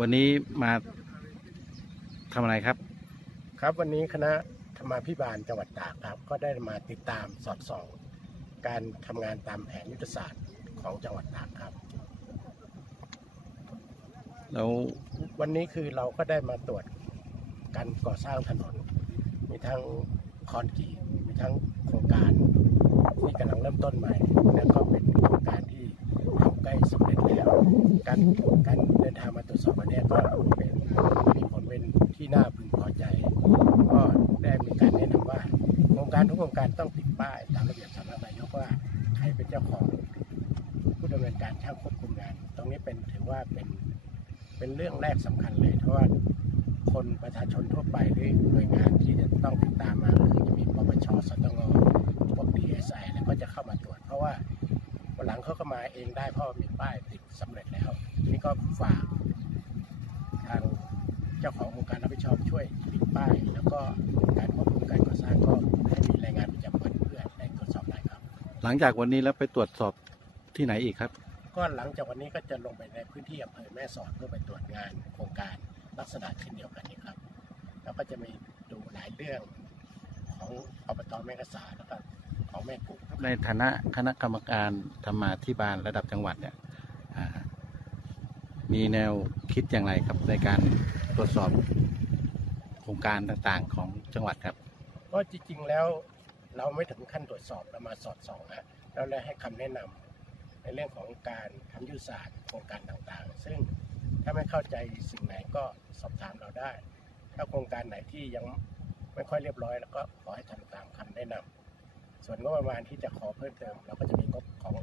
วันนี้มาทำอะไรครับ ครับวันนี้คณะธรรมาภิบาลจังหวัดตากครับ ก็ได้มาติดตามสอดส่อง การทำงานตามแผนยุทธศาสตร์ของจังหวัดตากครับ แล้ววันนี้คือเราก็ได้มาตรวจการก่อสร้างถนน มีทั้งคอนกรีตมีทั้งโครงการที่กำลังเริ่มต้นใหม่ แล้วก็ การการเดินทางมาตรวจสอบวันนี้ก็เป็นมีผลเป็นที่น่าพึงพอใจ ก็ได้มีการแนะนำว่าโครงการทุกโครงการต้องติดป้ายตามระเบียบสำนักนายกว่าใครเป็นเจ้าของผู้ดำเนินการช่างควบคุมงาน ตรงนี้เป็นถือว่าเป็นเป็นเรื่องแรกสำคัญเลยเพราะว่าคนประชาชนทั่วไปหรือหน่วยงาน เขาก็มาเองได้เพราะว่ามีป้ายติดสำเร็จแล้วทีนี้ก็ฝากทางเจ้าของโครงการรับผิดชอบช่วยติดป้าย แล้วก็การควบคุมการก่อสร้างก็ให้มีรายงานประจำวันเพื่อได้ตรวจสอบได้ครับ หลังจากวันนี้แล้วไปตรวจสอบที่ไหนอีกครับ ก็หลังจากวันนี้ก็จะลงไปในพื้นที่อำเภอแม่สอดเพื่อไปตรวจงานโครงการลักษณะเช่นเดียวกันนี้ครับ แล้วก็จะมีดูหลายเรื่องของอบตแม่กษาแล้วก็ ของแม่กุ๊กในฐานะคณะกรรมการธรรมาธิบาลระดับจังหวัดเนี่ยอ่ามีแนวคิดอย่างไรครับในการตรวจสอบโครงการต่างๆของจังหวัดครับ ก็จริงๆแล้วเราไม่ถึงขั้นตรวจสอบเรามาสอดส่องนะแล้วเลยให้คำแนะนำในเรื่องของการทำยุทธศาสตร์โครงการต่างๆ ซึ่งถ้าไม่เข้าใจสิ่งไหนก็สอบถามเราได้ ถ้าโครงการไหนที่ยังไม่ค่อยเรียบร้อย แล้วก็ขอให้ทำตามคำแนะนำ ส่วนงบประมาณที่จะขอเพิ่มเติมเราก็จะมีงบของ